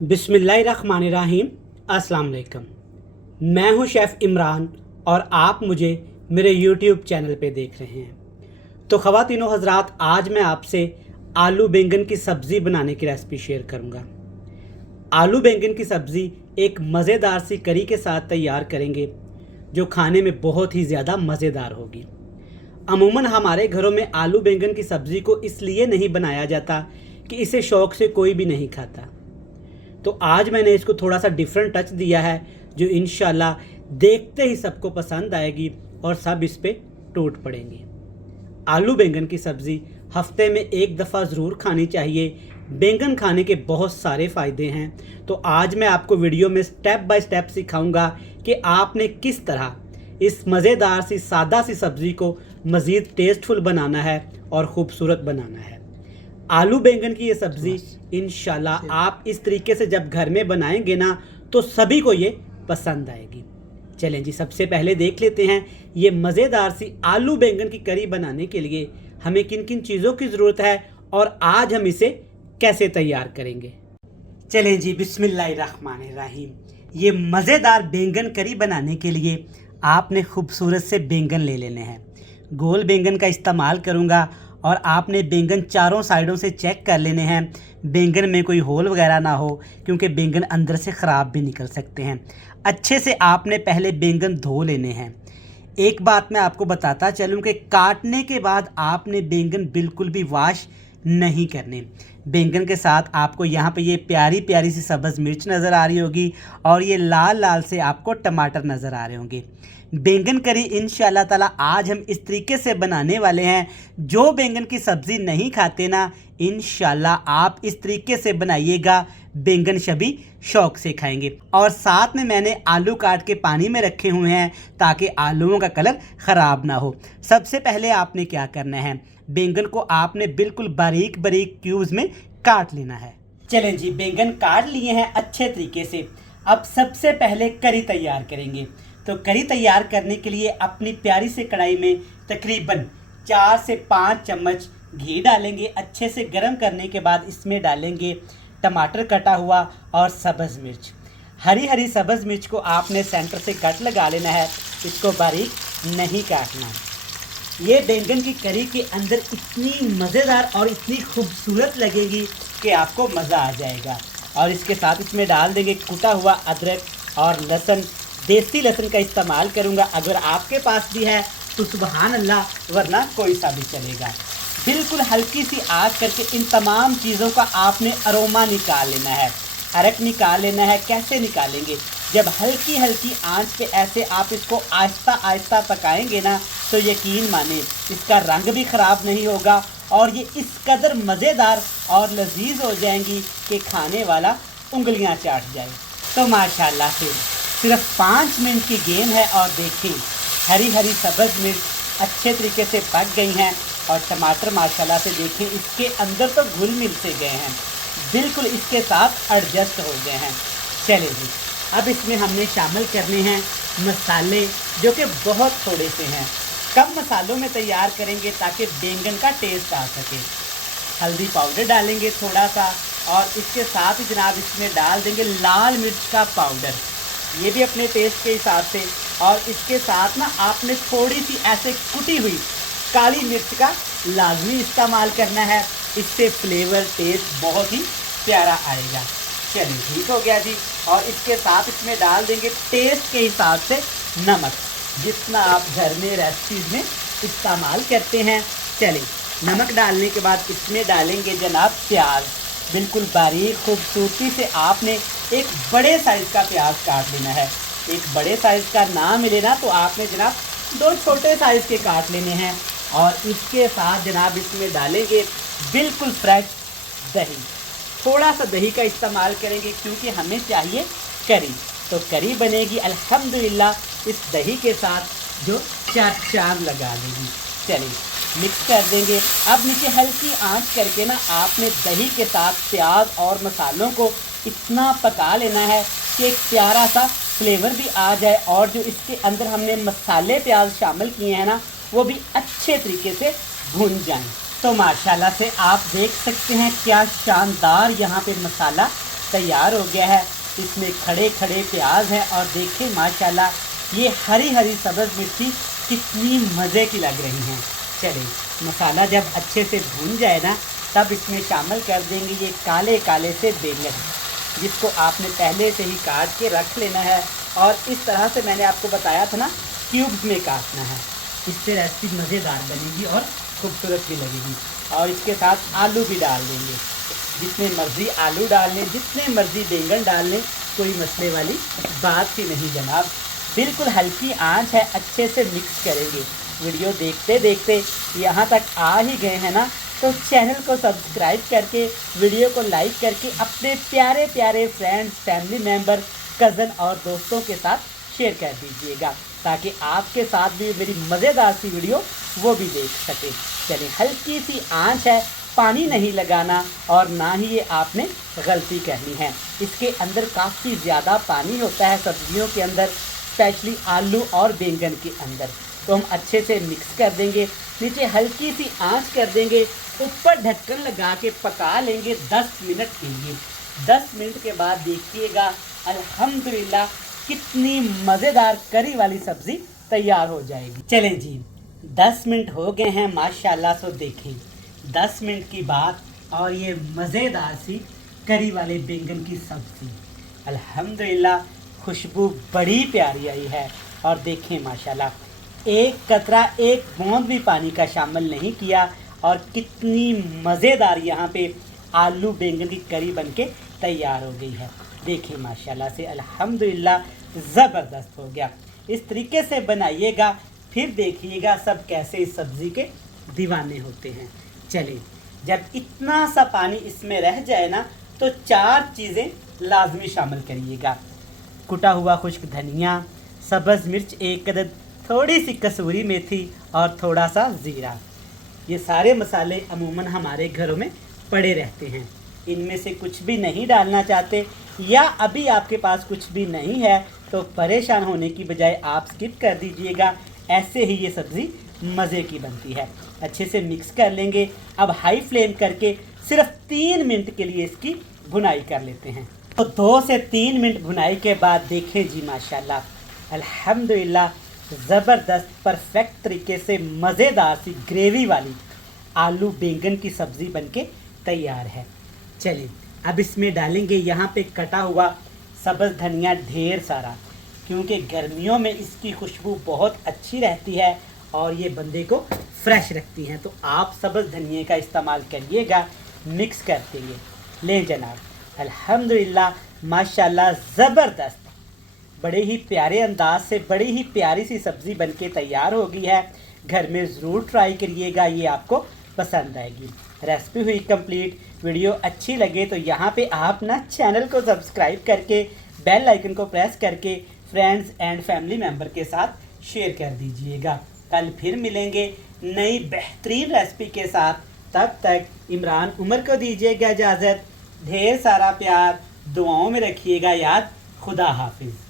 बिस्मिल्लाहिर्रहमानिर्रहीम। अस्सलाम वालेकुम। मैं हूं शेफ़ इमरान और आप मुझे मेरे यूट्यूब चैनल पे देख रहे हैं। तो ख़वातीनो हज़रात, आज मैं आपसे आलू बैंगन की सब्ज़ी बनाने की रेसिपी शेयर करूंगा। आलू बैंगन की सब्ज़ी एक मज़ेदार सी करी के साथ तैयार करेंगे जो खाने में बहुत ही ज़्यादा मज़ेदार होगी। अमूमन हमारे घरों में आलू बैंगन की सब्ज़ी को इसलिए नहीं बनाया जाता कि इसे शौक़ से कोई भी नहीं खाता। तो आज मैंने इसको थोड़ा सा डिफरेंट टच दिया है जो इंशाल्लाह देखते ही सबको पसंद आएगी और सब इस पे टूट पड़ेंगे। आलू बैंगन की सब्ज़ी हफ्ते में एक दफ़ा ज़रूर खानी चाहिए। बैंगन खाने के बहुत सारे फ़ायदे हैं। तो आज मैं आपको वीडियो में स्टेप बाय स्टेप सिखाऊंगा कि आपने किस तरह इस मज़ेदार सी सादा सी सब्ज़ी को मज़ीद टेस्टफुल बनाना है और ख़ूबसूरत बनाना है। आलू बैंगन की ये सब्ज़ी इंशाल्लाह आप इस तरीके से जब घर में बनाएंगे ना तो सभी को ये पसंद आएगी। चलें जी, सबसे पहले देख लेते हैं ये मज़ेदार सी आलू बैंगन की करी बनाने के लिए हमें किन किन चीज़ों की ज़रूरत है और आज हम इसे कैसे तैयार करेंगे। चलें जी, बिस्मिल्लाहिर्रहमानिर्रहीम। ये मज़ेदार बैंगन करी बनाने के लिए आपने खूबसूरत से बैंगन ले लेने हैं। गोल बैंगन का इस्तेमाल करूँगा और आपने बैंगन चारों साइडों से चेक कर लेने हैं, बैंगन में कोई होल वगैरह ना हो, क्योंकि बैंगन अंदर से ख़राब भी निकल सकते हैं। अच्छे से आपने पहले बैंगन धो लेने हैं। एक बात मैं आपको बताता चलूँ कि काटने के बाद आपने बैंगन बिल्कुल भी वॉश नहीं करने। बैंगन के साथ आपको यहाँ पे ये प्यारी प्यारी सी सब्ज़ मिर्च नज़र आ रही होगी और ये लाल लाल से आपको टमाटर नज़र आ रहे होंगे। बैंगन करी इंशाल्लाह ताला आज हम इस तरीके से बनाने वाले हैं। जो बैंगन की सब्ज़ी नहीं खाते ना, इंशाल्लाह आप इस तरीके से बनाइएगा, बैंगन सभी शौक़ से खाएंगे। और साथ में मैंने आलू काट के पानी में रखे हुए हैं ताकि आलूओं का कलर ख़राब ना हो। सबसे पहले आपने क्या करना है, बैंगन को आपने बिल्कुल बारीक बारीक क्यूब्स में काट लेना है। चलें जी, बैंगन काट लिए हैं अच्छे तरीके से। अब सबसे पहले करी तैयार करेंगे। तो करी तैयार करने के लिए अपनी प्यारी से कढ़ाई में तकरीबन 4 से 5 चम्मच घी डालेंगे। अच्छे से गर्म करने के बाद इसमें डालेंगे टमाटर कटा हुआ और सब्ज़ मिर्च। हरी हरी सब्ज़ मिर्च को आपने सेंटर से कट लगा लेना है, इसको बारीक नहीं काटना है। ये बैंगन की करी के अंदर इतनी मज़ेदार और इतनी खूबसूरत लगेगी कि आपको मज़ा आ जाएगा। और इसके साथ इसमें डाल देंगे कुटा हुआ अदरक और लहसुन। देसी लहसुन का इस्तेमाल करूंगा, अगर आपके पास भी है तो सुबहान अल्लाह, वरना कोई सा भी चलेगा। बिल्कुल हल्की सी आग करके इन तमाम चीज़ों का आपने अरोमा निकाल लेना है, अरक निकाल लेना है। कैसे निकालेंगे, जब हल्की हल्की आंच पे ऐसे आप इसको आहिस्ता आहिस्ता पकाएंगे ना तो यकीन माने इसका रंग भी ख़राब नहीं होगा और ये इस कदर मज़ेदार और लजीज हो जाएंगी कि खाने वाला उंगलियां चाट जाए। तो माशाल्लाह से सिर्फ 5 मिनट की गेम है और देखिए हरी हरी सब्ज़ मिर्च अच्छे तरीके से पक गई हैं और टमाटर माशाल्लाह से देखें इसके अंदर तो घुल मिल से गए हैं, बिल्कुल इसके साथ एडजस्ट हो गए हैं। चलिए जी, अब इसमें हमने शामिल करने हैं मसाले जो कि बहुत थोड़े से हैं। कम मसालों में तैयार करेंगे ताकि बैंगन का टेस्ट आ सके। हल्दी पाउडर डालेंगे थोड़ा सा और इसके साथ ही जनाब इसमें डाल देंगे लाल मिर्च का पाउडर, ये भी अपने टेस्ट के हिसाब से। और इसके साथ ना आपने थोड़ी सी ऐसे कुटी हुई काली मिर्च का लाजमी इस्तेमाल करना है, इससे फ्लेवर टेस्ट बहुत ही प्यारा आएगा। चलिए ठीक हो गया जी। और इसके साथ इसमें डाल देंगे टेस्ट के हिसाब से नमक, जितना आप घर में रेसिपीज़ में इस्तेमाल करते हैं। चलिए, नमक डालने के बाद इसमें डालेंगे जनाब प्याज। बिल्कुल बारीक खूबसूरती से आपने एक बड़े साइज़ का प्याज काट लेना है। एक बड़े साइज़ का ना मिले ना तो आपने जनाब 2 छोटे साइज़ के काट लेने हैं। और इसके साथ जनाब इसमें डालेंगे बिल्कुल फ्रेश दही। थोड़ा सा दही का इस्तेमाल करेंगे क्योंकि हमें चाहिए करी। तो करी बनेगी अल्हम्दुलिल्लाह इस दही के साथ जो चार लगा देगी। चलिए मिक्स कर देंगे। अब नीचे हल्की आंच करके ना आपने दही के साथ प्याज और मसालों को इतना पका लेना है कि एक प्यारा सा फ्लेवर भी आ जाए और जो इसके अंदर हमने मसाले प्याज शामिल किए हैं ना वो भी अच्छे तरीके से भुन जाएं। तो माशाल्लाह से आप देख सकते हैं क्या शानदार यहाँ पे मसाला तैयार हो गया है। इसमें खड़े खड़े प्याज है और देखिए माशाल्लाह ये हरी हरी सब्ज़ मिर्ची कितनी मज़े की लग रही हैं। चलिए मसाला जब अच्छे से भून जाए ना तब इसमें शामिल कर देंगे ये काले काले से बैंगन, जिसको आपने पहले से ही काट के रख लेना है। और इस तरह से मैंने आपको बताया था ना क्यूब्स में काटना है, इससे रेसिपी मज़ेदार बनेगी और खूबसूरत भी लगेगी। और इसके साथ आलू भी डाल देंगे, जितने मर्ज़ी आलू डाल लें, जितने मर्ज़ी बैंगन डाल लें, कोई मसले वाली बात ही नहीं जनाब। बिल्कुल हल्की आंच है, अच्छे से मिक्स करेंगे। वीडियो देखते देखते यहाँ तक आ ही गए हैं ना, तो चैनल को सब्सक्राइब करके वीडियो को लाइक करके अपने प्यारे प्यारे फ्रेंड्स, फैमिली मेम्बर, कज़न और दोस्तों के साथ शेयर कर दीजिएगा, ताकि आपके साथ भी मेरी मज़ेदार सी वीडियो वो भी देख सके। चलिए हल्की सी आंच है, पानी नहीं लगाना और ना ही ये आपने गलती करनी है। इसके अंदर काफ़ी ज़्यादा पानी होता है सब्जियों के अंदर, स्पेशली आलू और बैंगन के अंदर। तो हम अच्छे से मिक्स कर देंगे, नीचे हल्की सी आंच कर देंगे, ऊपर ढक्कन लगा के पका लेंगे 10 मिनट के लिए। 10 मिनट के बाद देखिएगा अल्हम्दुलिल्लाह कितनी मज़ेदार करी वाली सब्ज़ी तैयार हो जाएगी। चलें जी 10 मिनट हो गए हैं माशाल्लाह। सो देखें 10 मिनट की बात और ये मज़ेदार सी करी वाले बैंगन की सब्ज़ी अल्हम्दुलिल्लाह खुशबू बड़ी प्यारी आई है। और देखें माशाल्लाह एक कतरा एक बूंद भी पानी का शामिल नहीं किया और कितनी मज़ेदार यहाँ पे आलू बैंगन की करी बनके तैयार हो गई है। देखिए माशाल्लाह से अल्हम्दुलिल्लाह ज़बरदस्त हो गया। इस तरीके से बनाइएगा, फिर देखिएगा सब कैसे इस सब्ज़ी के दीवाने होते हैं। चलिए जब इतना सा पानी इसमें रह जाए ना तो 4 चीज़ें लाजमी शामिल करिएगा। कुटा हुआ खुश्क धनिया, सब्ज़ मिर्च 1 अदद, थोड़ी सी कसूरी मेथी और थोड़ा सा ज़ीरा। ये सारे मसाले अमूमन हमारे घरों में पड़े रहते हैं। इनमें से कुछ भी नहीं डालना चाहते या अभी आपके पास कुछ भी नहीं है तो परेशान होने की बजाय आप स्किप कर दीजिएगा। ऐसे ही ये सब्ज़ी मज़े की बनती है। अच्छे से मिक्स कर लेंगे। अब हाई फ्लेम करके सिर्फ 3 मिनट के लिए इसकी भुनाई कर लेते हैं। तो 2 से 3 मिनट भुनाई के बाद देखें जी माशाल्लाह अल्हम्दुलिल्लाह ज़बरदस्त परफेक्ट तरीके से मज़ेदार सी ग्रेवी वाली आलू बैंगन की सब्ज़ी बनके तैयार है। चलिए अब इसमें डालेंगे यहाँ पे कटा हुआ सब्ज़ धनिया ढेर सारा, क्योंकि गर्मियों में इसकी खुशबू बहुत अच्छी रहती है और ये बंदे को फ्रेश रखती हैं। तो आप सब्ज़ धनिया का इस्तेमाल करिएगा मिक्स करते हुए। ले जनाब अल्हम्दुलिल्लाह माशाल्लाह ज़बरदस्त बड़े ही प्यारे अंदाज से बड़ी ही प्यारी सी सब्ज़ी बनके तैयार हो गई है। घर में ज़रूर ट्राई करिएगा, ये आपको पसंद आएगी। रेसिपी हुई कंप्लीट। वीडियो अच्छी लगे तो यहाँ पे आप ना चैनल को सब्सक्राइब करके बेल आइकन को प्रेस करके फ्रेंड्स एंड फैमिली मेम्बर के साथ शेयर कर दीजिएगा। कल फिर मिलेंगे नई बेहतरीन रेसिपी के साथ। तब तक इमरान उमर को दीजिएगा इजाज़त। ढेर सारा प्यार, दुआओं में रखिएगा याद। खुदा हाफिज़।